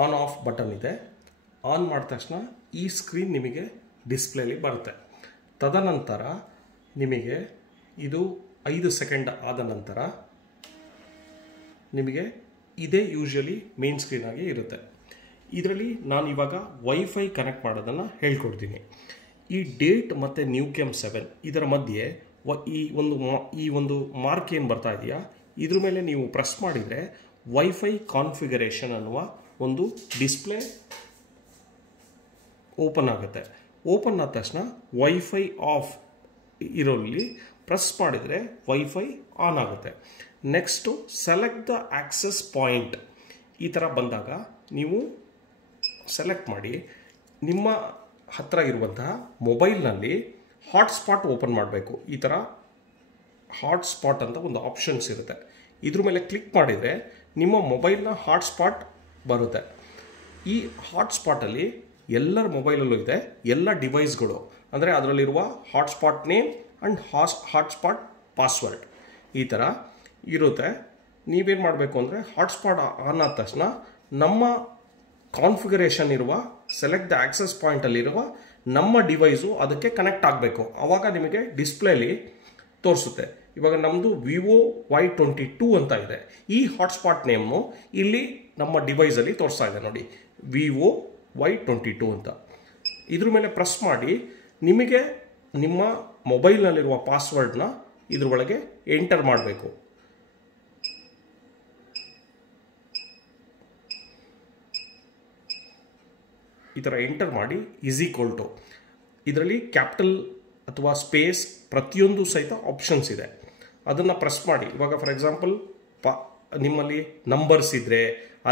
On off button ಇದೆ. On ಮಾಡಿದ ತಕ್ಷಣ ಈ ಸ್ಕ್ರೀನ್ ನಿಮಗೆ ಡಿಸ್ಪ್ಲೇಲಿ ಬರುತ್ತೆ. ತದನಂತರ ನಿಮಗೆ ಇದು 5 ಸೆಕೆಂಡ್ ಆದ ನಂತರ ನಿಮಗೆ ಇದೇ ಯೂಶಲಿ ಮೇನ್ ಸ್ಕ್ರೀನ್ ಆಗಿ ಇರುತ್ತೆ. ಇದರಲ್ಲಿ ನಾನು ಇವಾಗ ವೈಫೈ ಕನೆಕ್ಟ್ ಮಾಡೋದನ್ನು ಹೇಳ್ಕೊಡ್ತೀನಿ. ಈ ಡೇಟ್ ಮತ್ತು ನ್ಯೂಕೆಮ್ 7 ಇದರ ಮಧ್ಯೆ ಈ ಒಂದು ಮಾರ್ಕ್ ಏನು ಬರ್ತಾ ಇದೆಯಾ ಇದ್ರ ಮೇಲೆ ನೀವು ಪ್ರೆಸ್ ಮಾಡಿದರೆ ವೈಫೈ ಕಾನ್ಫಿಗರೇಷನ್ ಅನ್ನುವ ಒಂದು ಡಿಸ್ಪ್ಲೇ ಓಪನ್ ಆಗುತ್ತೆ. ಓಪನ್ ಆದ ತಕ್ಷಣ ವೈಫೈ ಆಫ್ ಇರೋಲ್ಲಿ ಪ್ರೆಸ್ ಮಾಡಿದರೆ ವೈಫೈ ಆನ್ ಆಗುತ್ತೆ. Next select the access point ಈ ಥರ ಬಂದಾಗ ನೀವು ಸೆಲೆಕ್ಟ್ ಮಾಡಿ ನಿಮ್ಮ ಹತ್ತಿರ ಇರುವಂತಹ ಮೊಬೈಲ್ನಲ್ಲಿ ಹಾಟ್ಸ್ಪಾಟ್ ಓಪನ್ ಮಾಡಬೇಕು. ಈ ಥರ ಹಾಟ್ಸ್ಪಾಟ್ ಅಂತ ಒಂದು ಆಪ್ಷನ್ಸ್ ಇರುತ್ತೆ. ಇದ್ರ ಮೇಲೆ ಕ್ಲಿಕ್ ಮಾಡಿದರೆ ನಿಮ್ಮ ಮೊಬೈಲ್ನ ಹಾಟ್ಸ್ಪಾಟ್ ಬರುತ್ತೆ. ಈ ಹಾಟ್ಸ್ಪಾಟಲ್ಲಿ ಎಲ್ಲರ ಮೊಬೈಲಲ್ಲೂ ಇದೆ ಎಲ್ಲ ಡಿವೈಸ್ಗಳು, ಅಂದರೆ ಅದರಲ್ಲಿರುವ hotspot name and hotspot password ಈ ಥರ ಇರುತ್ತೆ. ನೀವೇನು ಮಾಡಬೇಕು ಅಂದರೆ ಹಾಟ್ಸ್ಪಾಟ್ ಆನ್ ಆದ ತಕ್ಷಣ ನಮ್ಮ ಕಾನ್ಫಿಗರೇಷನ್ ಇರುವ ಸೆಲೆಕ್ಟ್ ದ ಆಕ್ಸೆಸ್ ಪಾಯಿಂಟಲ್ಲಿರುವ ನಮ್ಮ ಡಿವೈಸು ಅದಕ್ಕೆ ಕನೆಕ್ಟ್ ಆಗಬೇಕು. ಆವಾಗ ನಿಮಗೆ ಡಿಸ್ಪ್ಲೇಲಿ ತೋರಿಸುತ್ತೆ. ಇವಾಗ ನಮ್ಮದು ವಿವೋ Y22 ಅಂತ ಇದೆ. ಈ ಹಾಟ್ಸ್ಪಾಟ್ ನೇಮ್ನು ಇಲ್ಲಿ ನಮ್ಮ ಡಿವೈಸಲ್ಲಿ ತೋರಿಸ್ತಾ ಇದೆ ನೋಡಿ, ವಿವೋ Y22 ಅಂತ. ಇದ್ರ ಮೇಲೆ ಪ್ರೆಸ್ ಮಾಡಿ ನಿಮಗೆ ನಿಮ್ಮ ಮೊಬೈಲ್ನಲ್ಲಿರುವ ಪಾಸ್ವರ್ಡ್ನ ಇದ್ರ ಒಳಗೆ ಎಂಟರ್ ಮಾಡಬೇಕು. ಈ ಥರ ಎಂಟರ್ ಮಾಡಿ = ಇದರಲ್ಲಿ ಕ್ಯಾಪಿಟಲ್ ಅಥವಾ ಸ್ಪೇಸ್ ಪ್ರತಿಯೊಂದು ಸಹಿತ ಆಪ್ಷನ್ಸ್ ಇದೆ. ಅದನ್ನು ಪ್ರೆಸ್ ಮಾಡಿ. ಇವಾಗ ಫಾರ್ ಎಕ್ಸಾಂಪಲ್ ನಿಮ್ಮಲ್ಲಿ ನಂಬರ್ಸ್ ಇದ್ದರೆ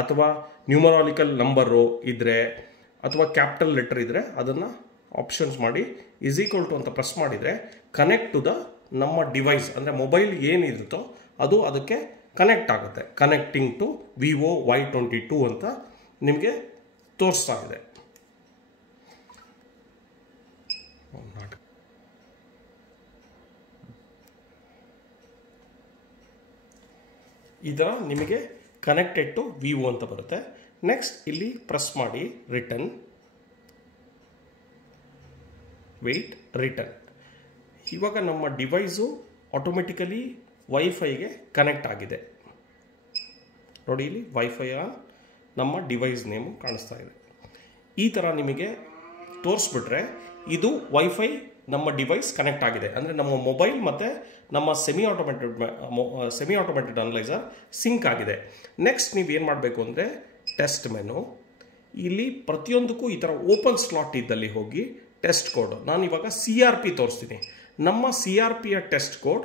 ಅಥವಾ ನ್ಯೂಮರಾಲಿಕಲ್ ನಂಬರು ಇದ್ದರೆ ಅಥವಾ ಕ್ಯಾಪಿಟಲ್ ಲೆಟರ್ ಇದ್ದರೆ ಅದನ್ನು ಆಪ್ಷನ್ಸ್ ಮಾಡಿ = ಅಂತ ಪ್ರೆಸ್ ಮಾಡಿದರೆ ಕನೆಕ್ಟ್ ಟು ದ ನಮ್ಮ ಡಿವೈಸ್, ಅಂದರೆ ಮೊಬೈಲ್ ಏನಿರುತ್ತೋ ಅದು ಅದಕ್ಕೆ ಕನೆಕ್ಟ್ ಆಗುತ್ತೆ. ಕನೆಕ್ಟಿಂಗ್ ಟು ವಿವೋ Y22 ಅಂತ ನಿಮಗೆ ತೋರಿಸ್ತಾ ಇದೆ. ಈ ಥರ ನಿಮಗೆ ಕನೆಕ್ಟೆಡ್ ಟು ವಿವೋ ಅಂತ ಬರುತ್ತೆ. ನೆಕ್ಸ್ಟ್ ಇಲ್ಲಿ ಪ್ರೆಸ್ ಮಾಡಿ ರಿಟರ್ನ್, ವೆಯ್ಟ್, ರಿಟರ್ನ್. ಇವಾಗ ನಮ್ಮ ಡಿವೈಸು ಆಟೋಮೆಟಿಕಲಿ ವೈಫೈಗೆ ಕನೆಕ್ಟ್ ಆಗಿದೆ ನೋಡಿ. ಇಲ್ಲಿ ವೈಫೈ ನಮ್ಮ ಡಿವೈಸ್ ನೇಮು ಕಾಣಿಸ್ತಾ ಇದೆ. ಈ ಥರ ನಿಮಗೆ ತೋರಿಸ್ಬಿಟ್ರೆ ಇದು ವೈಫೈ ನಮ್ಮ ಡಿವೈಸ್ ಕನೆಕ್ಟ್ ಆಗಿದೆ, ಅಂದರೆ ನಮ್ಮ ಮೊಬೈಲ್ ಮತ್ತು ನಮ್ಮ ಸೆಮಿ ಆಟೋಮೇಟೆಡ್ ಅನಲೈಸರ್ ಸಿಂಕ್ ಆಗಿದೆ. ನೆಕ್ಸ್ಟ್ ನೀವು ಏನು ಮಾಡಬೇಕು ಅಂದರೆ ಟೆಸ್ಟ್ ಮೆನು, ಇಲ್ಲಿ ಪ್ರತಿಯೊಂದಕ್ಕೂ ಈ ಥರ ಓಪನ್ ಸ್ಲಾಟ್ ಇದ್ದಲ್ಲಿ ಹೋಗಿ ಟೆಸ್ಟ್ ಕೋಡ್, ನಾನು ಇವಾಗ CRP ತೋರಿಸ್ತೀನಿ. ನಮ್ಮ CRPಯ ಟೆಸ್ಟ್ ಕೋಡ್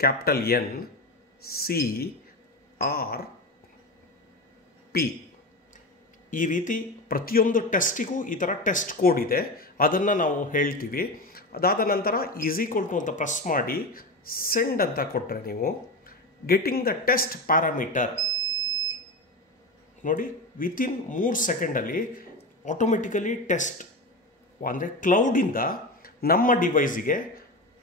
ಕ್ಯಾಪಿಟಲ್ NCRP. ಈ ರೀತಿ ಪ್ರತಿಯೊಂದು ಟೆಸ್ಟಿಗೂ ಈ ಥರ ಟೆಸ್ಟ್ ಕೋಡ್ ಇದೆ, ಅದನ್ನು ನಾವು ಹೇಳ್ತೀವಿ. ಅದಾದ ನಂತರ = ಅಂತ ಪ್ರೆಸ್ ಮಾಡಿ ಸೆಂಡ್ ಅಂತ ಕೊಟ್ಟರೆ ನೀವು ಗೆಟಿಂಗ್ ದ ಟೆಸ್ಟ್ ಪ್ಯಾರಾಮೀಟರ್ ನೋಡಿ, ವಿತಿನ್ 3 ಸೆಕೆಂಡಲ್ಲಿ ಆಟೋಮೆಟಿಕಲಿ ಟೆಸ್ಟ್ ಅಂದರೆ ಕ್ಲೌಡಿಂದ ನಮ್ಮ ಡಿವೈಸಿಗೆ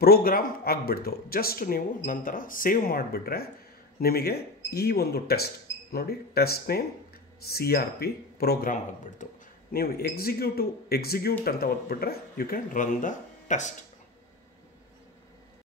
ಪ್ರೋಗ್ರಾಮ್ ಆಗಿಬಿಡ್ತು. ಜಸ್ಟ್ ನೀವು ನಂತರ ಸೇವ್ ಮಾಡಿಬಿಟ್ರೆ ನಿಮಗೆ ಈ ಒಂದು ಟೆಸ್ಟ್ ನೋಡಿ, ಟೆಸ್ಟ್ ನೇಮ್ CRP ಪ್ರೋಗ್ರಾಮ್ ಆಗಿಬಿಡ್ತು. ನೀವು ಎಕ್ಸಿಕ್ಯೂಟ್ ಅಂತ ಒತ್ಬಿಟ್ರೆ you can run the test.